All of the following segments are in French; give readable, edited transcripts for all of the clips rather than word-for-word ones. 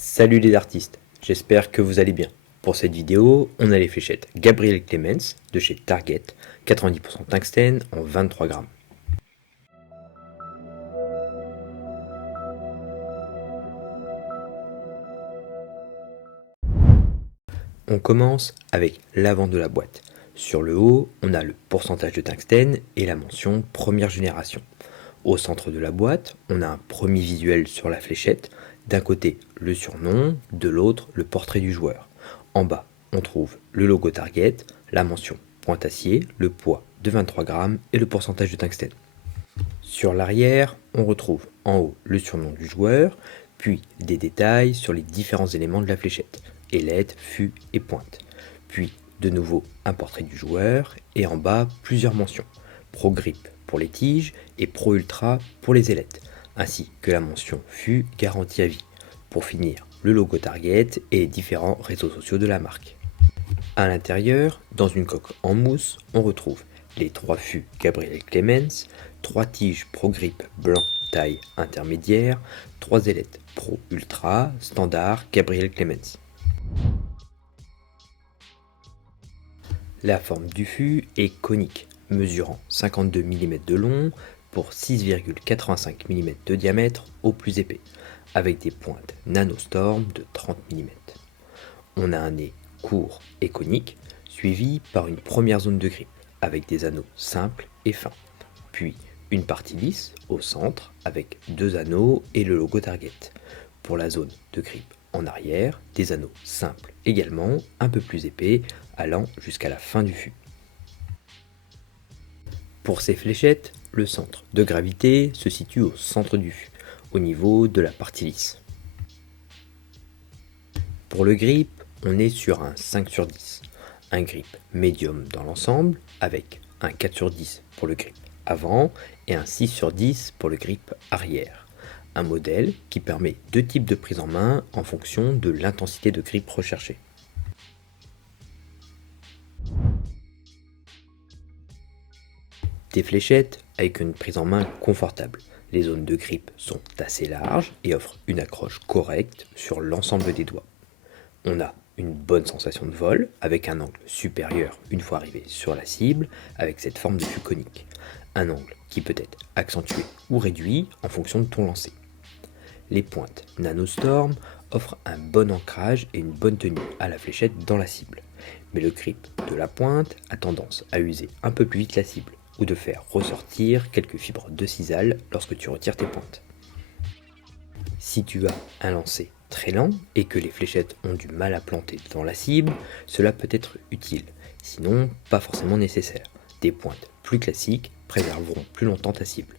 Salut les artistes, j'espère que vous allez bien. Pour cette vidéo, on a les fléchettes Gabriel Clemens de chez Target, 90% tungstène en 23 grammes. On commence avec l'avant de la boîte. Sur le haut, on a le pourcentage de tungstène et la mention première génération. Au centre de la boîte, on a un premier visuel sur la fléchette. D'un côté, le surnom, de l'autre, le portrait du joueur. En bas, on trouve le logo Target, la mention pointe acier, le poids de 23 grammes et le pourcentage de tungstène. Sur l'arrière, on retrouve en haut le surnom du joueur, puis des détails sur les différents éléments de la fléchette, ailette, fût et pointe. Puis de nouveau un portrait du joueur et en bas plusieurs mentions, Pro Grip pour les tiges et Pro Ultra pour les ailettes, ainsi que la mention fût garantie à vie. Pour finir, le logo Target et les différents réseaux sociaux de la marque. À l'intérieur, dans une coque en mousse, on retrouve les 3 fûts Gabriel Clemens, 3 tiges Pro Grip blanc taille intermédiaire, 3 ailettes Pro Ultra standard Gabriel Clemens. La forme du fût est conique, mesurant 52 mm de long pour 6,85 mm de diamètre au plus épais, avec des pointes NanoStorm de 30 mm. On a un nez court et conique, suivi par une première zone de grip, avec des anneaux simples et fins, puis une partie lisse au centre avec 2 anneaux et le logo Target. Pour la zone de grip en arrière, des anneaux simples également, un peu plus épais, allant jusqu'à la fin du fût. Pour ces fléchettes, le centre de gravité se situe au centre du fût, au niveau de la partie lisse. Pour le grip, on est sur un 5 sur 10, un grip médium dans l'ensemble, avec un 4 sur 10 pour le grip avant et un 6 sur 10 pour le grip arrière. Un modèle qui permet 2 types de prise en main en fonction de l'intensité de grip recherchée. Des fléchettes avec une prise en main confortable. Les zones de grip sont assez larges et offrent une accroche correcte sur l'ensemble des doigts. On a une bonne sensation de vol avec un angle supérieur une fois arrivé sur la cible avec cette forme de fût conique. Un angle qui peut être accentué ou réduit en fonction de ton lancer. Les pointes NanoStorm offrent un bon ancrage et une bonne tenue à la fléchette dans la cible. Mais le grip de la pointe a tendance à user un peu plus vite la cible ou de faire ressortir quelques fibres de sisal lorsque tu retires tes pointes. Si tu as un lancer très lent et que les fléchettes ont du mal à planter dans la cible, cela peut être utile, sinon pas forcément nécessaire. Des pointes plus classiques préserveront plus longtemps ta cible.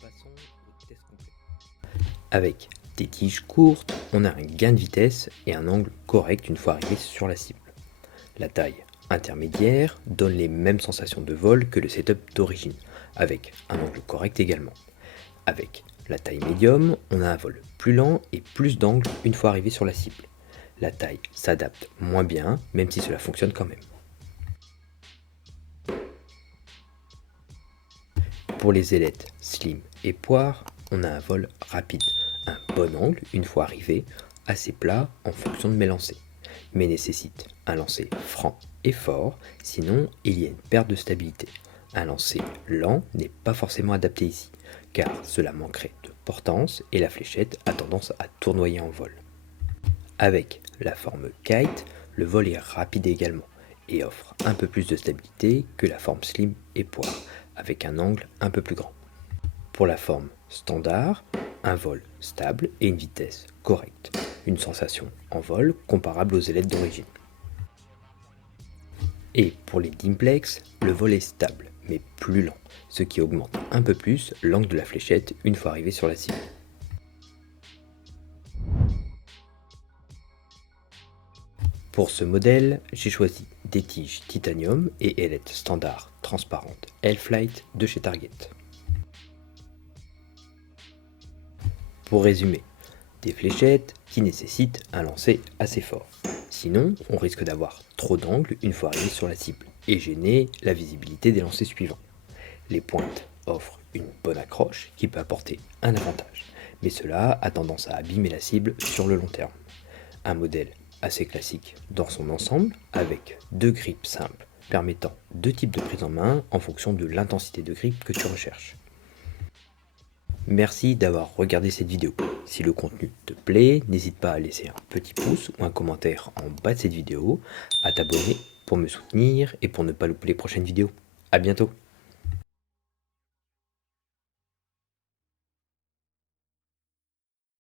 Passons au test complet. Avec des tiges courtes, on a un gain de vitesse et un angle correct une fois arrivé sur la cible. La taille intermédiaire donne les mêmes sensations de vol que le setup d'origine, avec un angle correct également. Avec la taille médium, on a un vol plus lent et plus d'angle une fois arrivé sur la cible. La taille s'adapte moins bien, même si cela fonctionne quand même. Pour les ailettes slim et poire, on a un vol rapide, un bon angle une fois arrivé, assez plat en fonction de mes lancers, mais nécessite un lancer franc et fort, sinon il y a une perte de stabilité. Un lancer lent n'est pas forcément adapté ici, car cela manquerait de portance et la fléchette a tendance à tournoyer en vol. Avec la forme kite, le vol est rapide également et offre un peu plus de stabilité que la forme slim et poire, avec un angle un peu plus grand. Pour la forme standard, un vol stable et une vitesse correcte, une sensation en vol comparable aux ailettes d'origine. Et pour les Dimplex, le vol est stable, mais plus lent, ce qui augmente un peu plus l'angle de la fléchette une fois arrivé sur la cible. Pour ce modèle, j'ai choisi des tiges titanium et ailettes standard transparentes L-Flight de chez Target. Pour résumer, des fléchettes qui nécessitent un lancer assez fort. Sinon, on risque d'avoir trop d'angles une fois arrivé sur la cible et gêner la visibilité des lancers suivants. Les pointes offrent une bonne accroche qui peut apporter un avantage, mais cela a tendance à abîmer la cible sur le long terme. Un modèle assez classique dans son ensemble, avec deux grippes simples permettant deux types de prise en main en fonction de l'intensité de grippe que tu recherches. Merci d'avoir regardé cette vidéo. Si le contenu te plaît, n'hésite pas à laisser un petit pouce ou un commentaire en bas de cette vidéo, à t'abonner pour me soutenir et pour ne pas louper les prochaines vidéos. A bientôt!